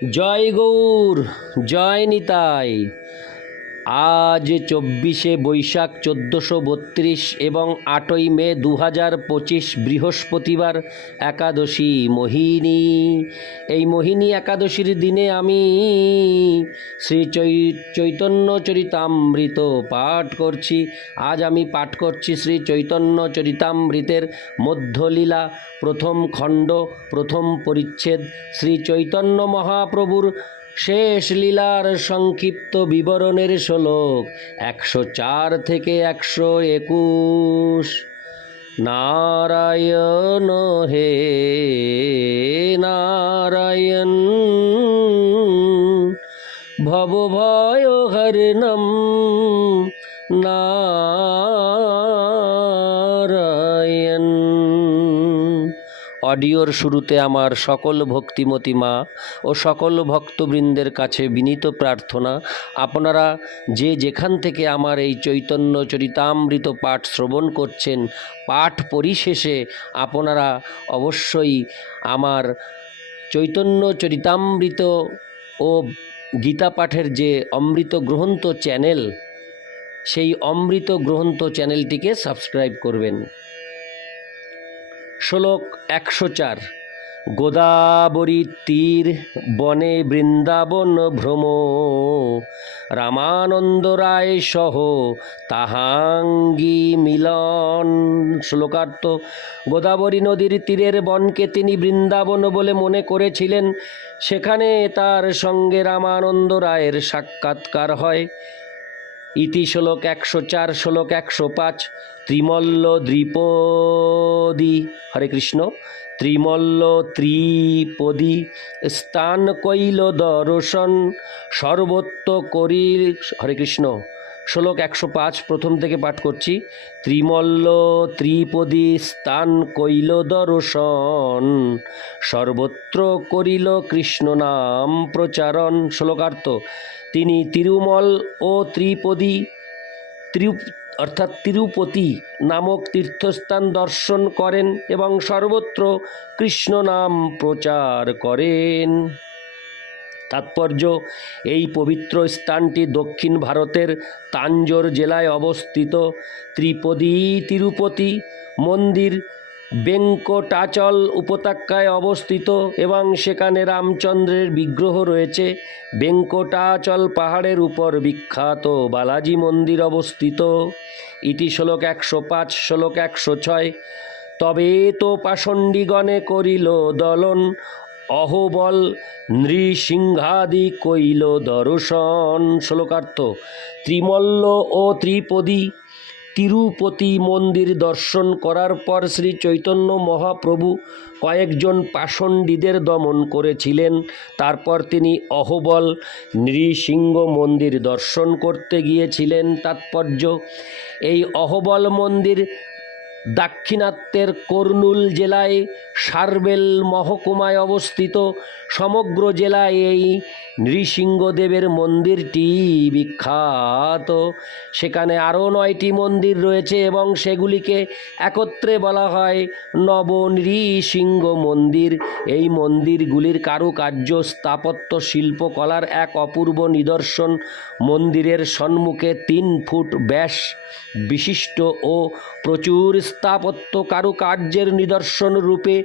জয় গৌর জয় নিতাই। আজ চব্বিশে বৈশাখ চোদ্দোশো বত্রিশ এবং আটই মে দু হাজার পঁচিশ বৃহস্পতিবার একাদশী মোহিনী। এই মোহিনী একাদশীর দিনে আমি শ্রী চৈতন্য চরিতামৃত পাঠ করছি। আজ আমি পাঠ করছি শ্রী চৈতন্য চরিতামৃতের মধ্যলীলা, প্রথম খণ্ড, প্রথম পরিচ্ছেদ। শ্রী চৈতন্য মহাপ্রভুর শেষ লীলার সংক্ষিপ্ত বিবরণের শ্লোক একশো চার থেকে একশো একুশ। নারায়ণ হে নারায়ণ ভবভয় হরিণম নারায়ণ অডিওর শুরুতে আমার সকল ভক্তিমতী মা ও সকল ভক্তবৃন্দের কাছে বিনীত প্রার্থনা, আপনারা যে যেখান থেকে আমার এই চৈতন্য চরিতামৃত পাঠ শ্রবণ করছেন, পাঠ পরিশেষে আপনারা অবশ্যই আমার চৈতন্য চরিতামৃত ও গীতা পাঠের যে অমৃত গ্রহন্ত চ্যানেল, সেই অমৃত গ্রহন্ত চ্যানেলটিকে সাবস্ক্রাইব করবেন। শ্লোক একশো চার। গোদাবরী তীর বনে বৃন্দাবন ভ্রম। রামানন্দ রায় সহ তাহাঙ্গী মিলন। শ্লোকার্থ, গোদাবরী নদীর তীরের বনকে তিনি বৃন্দাবন বলে মনে করেছিলেন। সেখানে তার সঙ্গে রামানন্দ রায়ের সাক্ষাৎকার হয়। ইতি শ্লোক একশো চার, শ্লোক একশো পাঁচ, ত্রিমল্ল দ্বিপদী। হরে কৃষ্ণ। ত্রিমল্ল ত্রিপদী। স্থান কৈল দর্শন, সর্বত্র করি হরে কৃষ্ণ। শ্লোক একশো পাঁচ, প্রথম থেকে পাঠ করছি। ত্রিমল্ল ত্রিপদী স্থান কৈল দর্শন, সর্বত্র করিল কৃষ্ণ নাম প্রচারণ। শ্লোকার্থ, তিনি তিরুমল ও ত্রিপদী ত্রি অর্থাৎ তিরুপতি নামক তীর্থস্থান দর্শন করেন এবং সর্বত্র কৃষ্ণ নাম প্রচার করেন। তাৎপর্য, এই পবিত্র স্থানটি দক্ষিণ ভারতের তাঞ্জোর জেলায় অবস্থিত। ত্রিপদী তিরুপতি মন্দির বেঙ্কটাচল উপত্যকায় অবস্থিত এবং সেখানে রামচন্দ্রের বিগ্রহ রয়েছে। বেঙ্কটাচল পাহাড়ের উপর বিখ্যাত বালাজি মন্দির অবস্থিত। ইতি শ্লোক একশো পাঁচ, শ্লোক একশো ছয়। তবে তো পাষণ্ডীগণে করিল দলন অহবল নৃসিংহাদি কইল দর্শন। শ্লোকার্থ, ত্রিমল্ল ও ত্রিপদী তিরুপতি মন্দির দর্শন করার পর শ্রী চৈতন্য মহাপ্রভু কয়েকজন পাষণ্ডীদের দমন করেছিলেন। তারপর তিনি অহবল নৃসিংহ মন্দির দর্শন করতে গিয়েছিলেন। তাৎপর্য, এই অহবল মন্দির দাক্ষিণাত্যের কর্নুল জেলায় সারবেল মহকুমায় অবস্থিত। সমগ্র জেলায় এই নৃসিংহদেবের মন্দিরটি বিখ্যাত। সেখানে আরও নয়টি মন্দির রয়েছে এবং সেগুলিকে একত্রে বলা হয় নব নৃসিংহ মন্দির। এই মন্দিরগুলির কারুকার্য, স্থাপত্য, শিল্পকলার এক অপূর্ব নিদর্শন। মন্দিরের সম্মুখে তিন ফুট ব্যাস বিশিষ্ট ও প্রচুর স্থাপত্য কারুকার্যের নিদর্শন রূপে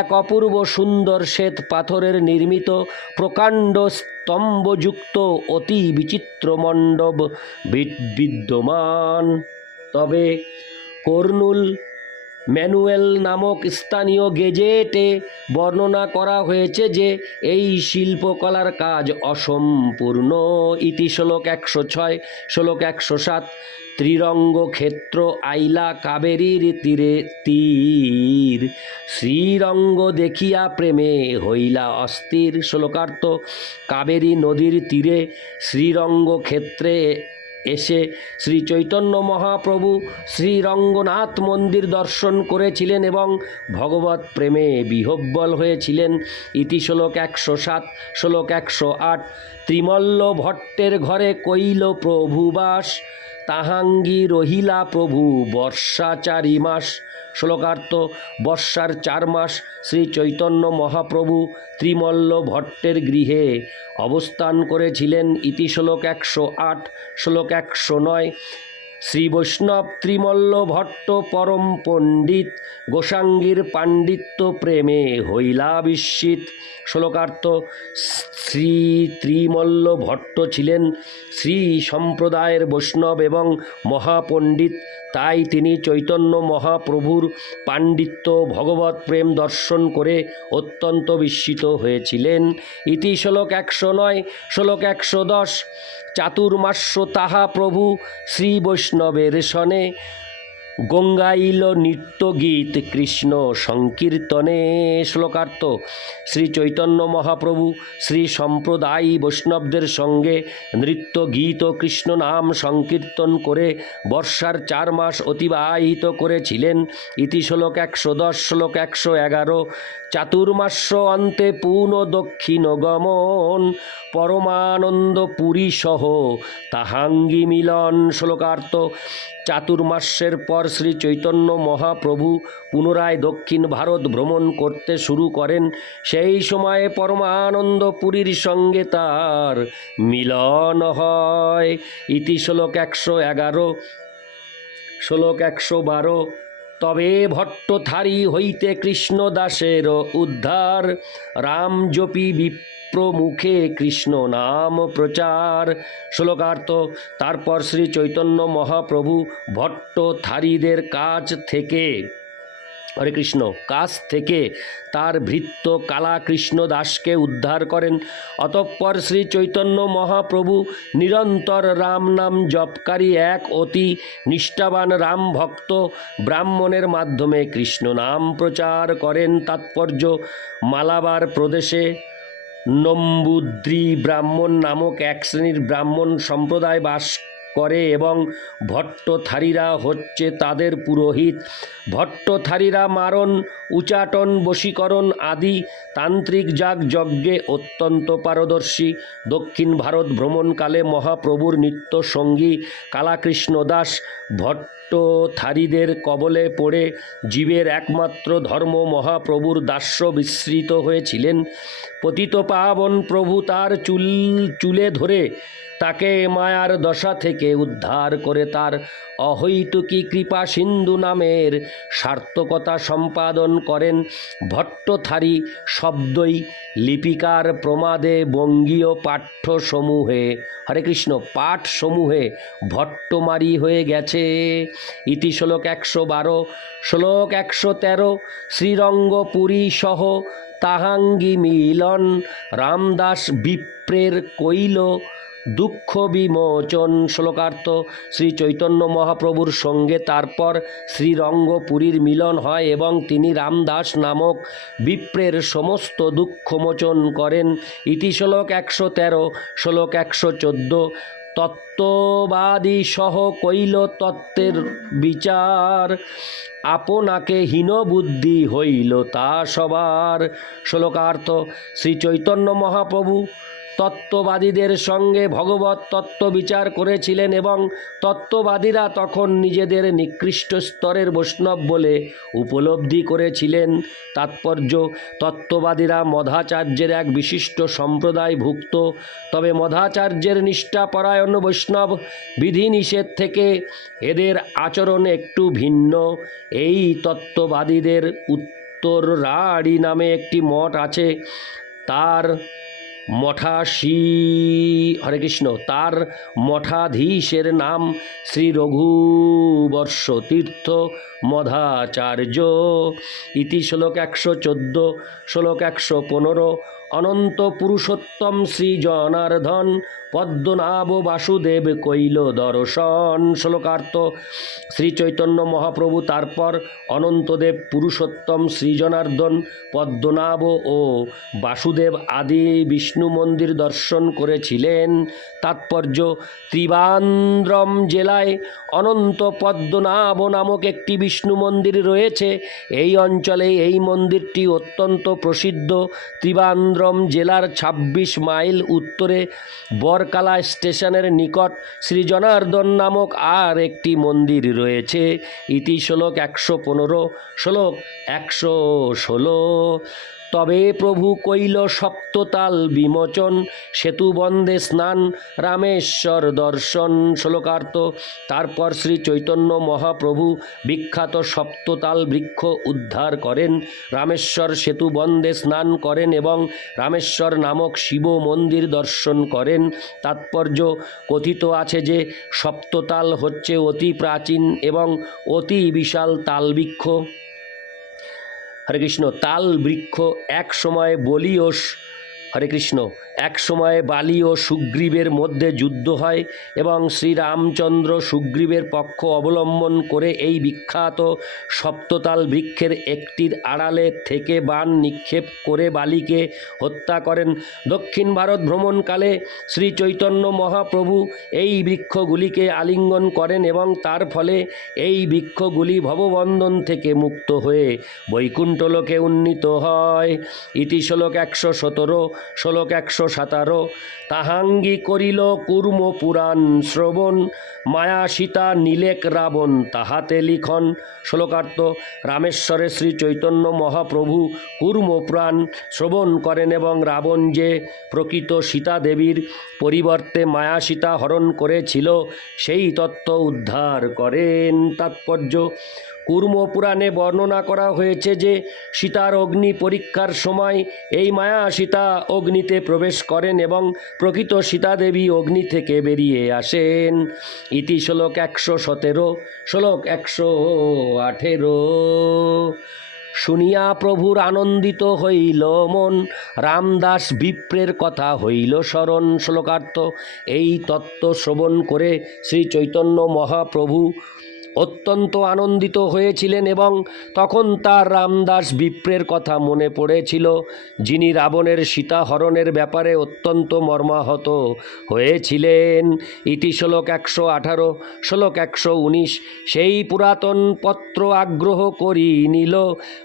এক অপূর্ব সুন্দর শ্বেত পাথরের নির্মিত প্রকাণ্ড স্তম্ভযুক্ত অতি বিচিত্র মণ্ডপ বিদ্যমান। তবে কর্নুল ম্যানুয়েল নামক স্থানীয় গেজেটে বর্ণনা করা হয়েছে যে এই শিল্পকলার কাজ অসম্পূর্ণ। ইতি শ্লোক একশো ছয়, শ্লোক একশো সাত ত্রিরঙ্গ ক্ষেত্র আইলা কাবেরীর তীরে তীর। শ্রীরঙ্গ দেখিয়া প্রেমে হইলা অস্থির। শ্লোকার্থ, কাবেরী নদীর তীরে শ্রীরঙ্গ ক্ষেত্রে এসে শ্রী চৈতন্য মহাপ্রভু শ্রীরঙ্গনাথ মন্দির দর্শন করেছিলেন এবং ভগবত প্রেমে বিহব্বল হয়েছিলেন। ইতি শ্লোক একশো সাত, শ্লোক একশো আট, ত্রিমল্ল ভট্টের ঘরে কইল প্রভুবাস, তাহাঙ্গি রহিলা প্রভু বর্ষা চারি মাস। শ্লোকার্থ, বর্ষার চার মাস শ্রী চৈতন্য মহাপ্রভু ত্রিমল্ল ভট্টের গৃহে অবস্থান করেছিলেন ইতি শ্লোক একশো আট, শ্লোক একশো নয়। শ্রী বৈষ্ণব ত্রিমল্ল ভট্ট পরম পণ্ডিত, গোসাঙ্গীর পাণ্ডিত্য প্রেমে হইলা বিস্মিত শ্লোকার্থ, শ্রী ত্রিমল্ল ভট্ট ছিলেন শ্রী সম্প্রদায়ের বৈষ্ণব এবং মহাপণ্ডিত। তাই তিনি চৈতন্য মহাপ্রভুর পাণ্ডিত্য ভগবত প্রেম দর্শন করে অত্যন্ত বিস্মিত হয়েছিলেন। ইতি শ্লোক একশো নয়, শ্লোক একশো দশ। চাতুর্মাস্য তাহা প্রভু শ্রী বৈষ্ণবের সনে গঙ্গাইল নৃত্য গীত কৃষ্ণ সংকীর্তনে। শ্লোকার্থ শ্রী চৈতন্য মহাপ্রভু শ্রী সম্প্রদায়ী বৈষ্ণবদের সঙ্গে নৃত্য গীত কৃষ্ণ নাম সংকীর্তন করে বর্ষার চার মাস অতিবাহিত করেছিলেন। ইতি শ্লোক একশো দশ, শ্লোক একশো এগারো, চাতুর্মাস্য অন্তে পূর্ণ দক্ষিণ গমন পরমানন্দ পুরী সহ তাহাঙ্গি মিলন শ্লোকার্থ চাতুর্মাস্যের পর শ্রী চৈতন্য মহাপ্রভু পুনরায় দক্ষিণ ভারত ভ্রমণ করতে শুরু করেন। সেই সময়ে পরমানন্দ পুরীর সঙ্গে তার মিলন হয়। ইতি শ্লোক একশো এগারো, শ্লোক একশো বারো। তবে ভট্টথারি হইতে কৃষ্ণদাসের উদ্ধার, রাম জপি বিপ্রমুখে কৃষ্ণ নাম প্রচার। শ্লোকার্থ, তারপর শ্রী চৈতন্য মহাপ্রভু ভট্ট ভট্টথারীদের কাছ থেকে, হরে কৃষ্ণ, কাছ থেকে তার ভৃত্য কালা কৃষ্ণ দাসকে উদ্ধার করেন। অতঃপর শ্রী চৈতন্য মহাপ্রভু নিরন্তর রাম নাম জপকারী এক অতি নিষ্ঠাবান রাম ভক্ত ব্রাহ্মণের মাধ্যমে কৃষ্ণ নাম প্রচার করেন। তাৎপর্য, মালাবার প্রদেশে নম্বুদ্রি ব্রাহ্মণ নামক এক শ্রেণির ব্রাহ্মণ সম্প্রদায় বাস করে এবং ভট্টথারীরা হচ্ছে তাদের পুরোহিত। ভট্টথারীরা মারণ, উচাটন, বশীকরণ আদি তান্ত্রিক যাগ যজ্ঞে অত্যন্ত পারদর্শী। দক্ষিণ ভারত ভ্রমণকালে মহাপ্রভুর নিত্য সঙ্গী কালাকৃষ্ণ দাস ভট্টথারীদের কবলে পড়ে জীবের একমাত্র ধর্ম মহাপ্রভুর দাস্য বিস্মৃত হয়েছিলেন। পতিত পাবন প্রভু তার চুল, চুলে ধরে তাকে মায়ার দশা থেকে উদ্ধার করে তার অহৈতুকী কৃপা সিন্ধু নামের সার্থকতা সম্পাদন করেন। ভট্টথারী শব্দই লিপিকার প্রমাদে বঙ্গীয় পাঠ্যসমূহে, হরে কৃষ্ণ, পাঠসমূহে ভট্টমারি হয়ে গেছে। ইতি শ্লোক একশো বারো, শ্লোক একশো তেরো, শ্রীরঙ্গপুরী সহ তাহাঙ্গি মিলন, রামদাস বিপ্রের কৈল, দুঃখ বিমোচন শ্লোকার্থ শ্রী চৈতন্য মহাপ্রভুর সঙ্গে তারপর শ্রীরঙ্গপুরীর মিলন হয় এবং তিনি রামদাস নামক বিপ্রের সমস্ত দুঃখমোচন করেন। ইতি শ্লোক একশো তেরো, শ্লোক একশো চোদ্দ তত্ত্ববাদী সহ কৈল তত্ত্বের বিচার। আপনাকে হীনবুদ্ধি হইল তা সবার। শ্লোকার্থ শ্রী চৈতন্য মহাপ্রভু তত্ত্ববাদীদের সঙ্গে ভগবত তত্ত্ব বিচার করেছিলেন এবং তত্ত্ববাদীরা তখন নিজেদের নিকৃষ্ট স্তরের বৈষ্ণব বলে উপলব্ধি করেছিলেন। তাৎপর্য, তত্ত্ববাদীরা মধাচার্যের এক বিশিষ্ট সম্প্রদায়ভুক্ত। তবে মধাচার্যের নিষ্ঠাপরায়ণ বৈষ্ণব বিধিনিষেধ থেকে এদের আচরণ একটু ভিন্ন। এই তত্ত্ববাদীদের উত্তর রাড়ি নামে একটি মঠ আছে। তার মঠাশী হরে কৃষ্ণ। তার মঠাধীশের নাম শ্রী রঘুবর্ষ তীর্থ মধাচার্য। ইতি শ্লোক একশো চোদ্দ, শ্লোক একশো পনেরো। অনন্ত পুরুষোত্তম শ্রী জনার্ধন পদ্মনাভ বাসুদেব কৈল দর্শন শ্লোকার্থ শ্রী চৈতন্য মহাপ্রভু, তারপর অনন্তদেব পুরুষোত্তম শ্রী জনার্দন পদ্মনাভ ও বাসুদেব আদি বিষ্ণু মন্দির দর্শন করেছিলেন। তাৎপর্য, ত্রিবান্দ্রম জেলায় অনন্ত পদ্মনাভ নামক একটি বিষ্ণু মন্দির রয়েছে। এই অঞ্চলে এই মন্দিরটি অত্যন্ত প্রসিদ্ধ। ত্রিবান্দ্রম জেলার ২৬ মাইল উত্তরে বরকালা স্টেশনের নিকট শ্রী জনার্দন নামক আর একটি মন্দির রয়েছে। ইতি শ্লোক একশো পনেরো, শ্লোক একশো ষোলো। তবে প্রভু কইল, সপ্ততাল বিমোচন, সেতু বন্দে স্নান, রামেশ্বর দর্শন। শ্লোকার্থ, তারপর শ্রী চৈতন্য মহাপ্রভু বিখ্যাত সপ্ততাল বৃক্ষ উদ্ধার করেন, রামেশ্বর সেতু বন্দে স্নান করেন এবং রামেশ্বর নামক শিব মন্দির দর্শন করেন। তাৎপর্য, কথিত আছে যে সপ্ততাল হচ্ছে অতি প্রাচীন এবং অতি বিশাল তালবৃক্ষ। হরে কৃষ্ণ তাল বৃক্ষ এক সময় বলিওস হরে কৃষ্ণ এক সময় বালি ও সুগ্রীবের মধ্যে যুদ্ধ হয় এবং শ্রীরামচন্দ্র সুগ্রীবের পক্ষ অবলম্বন করে এই বিখ্যাত সপ্ততাল বৃক্ষের একটির আড়ালে থেকে বাণ নিক্ষেপ করে বালিকে হত্যা করেন। দক্ষিণ ভারত ভ্রমণকালে শ্রী চৈতন্য মহাপ্রভু এই বৃক্ষগুলিকে আলিঙ্গন করেন এবং তার ফলে এই বৃক্ষগুলি ভববন্ধন থেকে মুক্ত হয়ে বৈকুণ্ঠলোকে উন্নীত হয়। ইতি শ্লোক একশো সতেরো, শ্লোক একশো সাতারো। তাহাঙ্গি করিল কুর্ম পুরাণ শ্রবণ, মায়া সীতা নীলেক রাবণ তাহাতে লিখন। শ্লোকার্থ, রামেশ্বরে শ্রী চৈতন্য মহাপ্রভু কুর্ম পুরাণ শ্রবণ করেন এবং রাবণ যে প্রকৃত সীতা দেবীর পরিবর্তে মায়া সীতা হরণ করেছিল, সেই তত্ত্ব উদ্ধার করেন। তাৎপর্য কুর্ম পুরাণে বর্ণনা করা হয়েছে যে সীতার অগ্নি পরীক্ষার সময় এই মায়া সীতা অগ্নিতে প্রবেশ করেন এবং প্রকৃত সীতাদেবী অগ্নি থেকে বেরিয়ে আসেন। ইতি শ্লোক একশো সতেরো, শ্লোক একশো আঠেরো। শুনিয়া প্রভুর আনন্দিত হইল মন, রামদাস বিপ্রের কথা হইল স্মরণ। শ্লোকার্থ, এই তত্ত্ব শ্রবণ করে শ্রী চৈতন্য মহাপ্রভু অত্যন্ত আনন্দিত হয়েছিলেন এবং তখন তার রামদাস বিপ্রের কথা মনে পড়েছিল, যিনি রাবণের সীতাহরণের ব্যাপারে অত্যন্ত মর্মাহত হয়েছিলেন। ইতি শ্লোক একশো আঠারো, শ্লোক একশো উনিশ, সেই পুরাতন পত্র আগ্রহ করি নিল,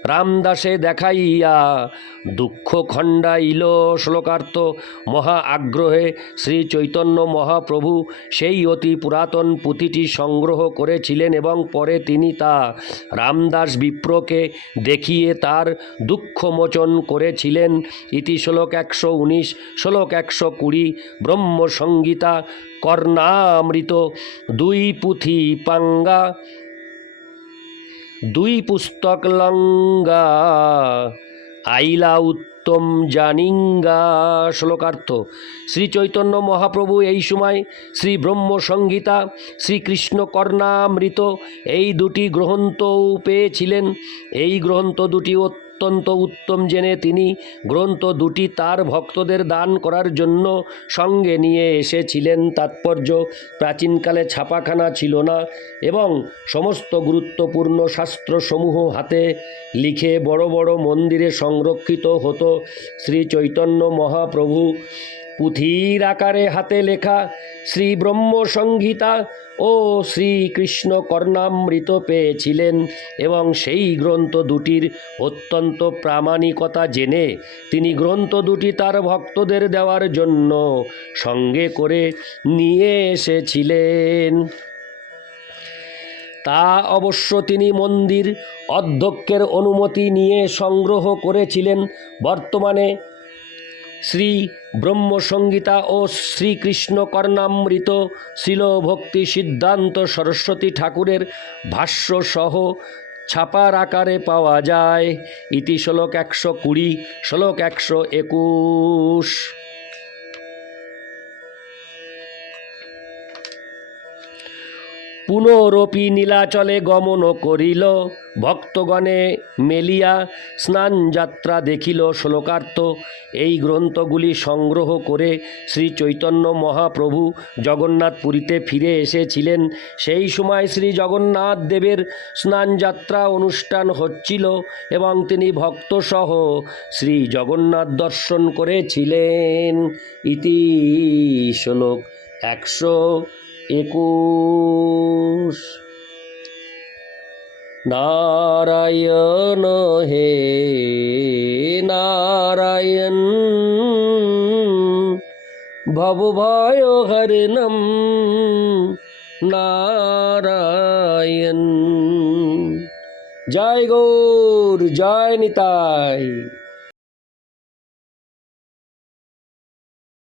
রামদাসে দেখাইয়া দুঃখ খণ্ডাইল। শ্লোকার্থ, মহা আগ্রহে শ্রী চৈতন্য মহাপ্রভু সেই অতি পুরাতন পুঁথিটি সংগ্রহ করেছিলেন এবং পরে তিনি তা রামদাস বিপ্রকে দেখিয়ে তার দুঃখমোচন করেছিলেন। ইতি শ্লোক একশো উনিশ, শ্লোক একশো কুড়ি ব্রহ্মসংগীতা কর্ণামৃত, দুই পুঁথি পাঙ্গা, দুই পুস্তক লঙ্গা আইলা উত্তম জানিঙ্গা শ্লোকার্থ। শ্রী চৈতন্য মহাপ্রভু এই সময় শ্রী ব্রহ্মসংহিতা শ্রীকৃষ্ণ কর্ণামৃত এই দুটি গ্রন্থও পেয়েছিলেন। এই গ্রন্থ দুটি অত্যন্ত উত্তম জেনে তিনি গ্রন্থ দুটি তার ভক্তদের দান করার জন্য সঙ্গে নিয়ে এসেছিলেন। তাৎপর্য, প্রাচীনকালে ছাপাখানা ছিল না এবং সমস্ত গুরুত্বপূর্ণ শাস্ত্রসমূহ হাতে লিখে বড় বড় মন্দিরে সংরক্ষিত হতো। শ্রী চৈতন্য মহাপ্রভু পুঁথির আকারে হাতে লেখা শ্রী ব্রহ্ম সংহিতা ও শ্রীকৃষ্ণ কর্ণামৃত পেয়েছিলেন এবং সেই গ্রন্থ দুটির অত্যন্ত প্রামাণিকতা জেনে তিনি গ্রন্থ দুটি তার ভক্তদের দেওয়ার জন্য সঙ্গে করে নিয়ে এসেছিলেন। তা অবশ্য তিনি মন্দির অধ্যক্ষের অনুমতি নিয়ে সংগ্রহ করেছিলেন। বর্তমানে শ্রী ব্রহ্মসংগীতা ও শ্রীকৃষ্ণ কর্ণামৃত শিল ভক্তি সিদ্ধান্ত সরস্বতী ঠাকুরের ভাষ্য সহ ছাপার আকারে পাওয়া যায়। ইতি শ্লোক একশো কুড়ি, শ্লোক একশো একুশ। পুনরপি নীলাচলে গমন করিল। ভক্তগণে মেলিয়া স্নান যাত্রা দেখিল শ্লোকার্থ এই গ্রন্থগুলি সংগ্রহ করে শ্রী চৈতন্য মহাপ্রভু জগন্নাথ পুরীতে ফিরে এসেছিলেন। সেই সময় শ্রী জগন্নাথ দেবের স্নান যাত্রা অনুষ্ঠান হচ্ছিল এবং তিনি ভক্তসহ শ্রী জগন্নাথ দর্শন করেছিলেন। ইতি শ্লোক একশো একুশ নারায়ণ হে নারায়ণ ভব ভয় হরিণম নারায়ণ জয় গৌর জয় নিতাই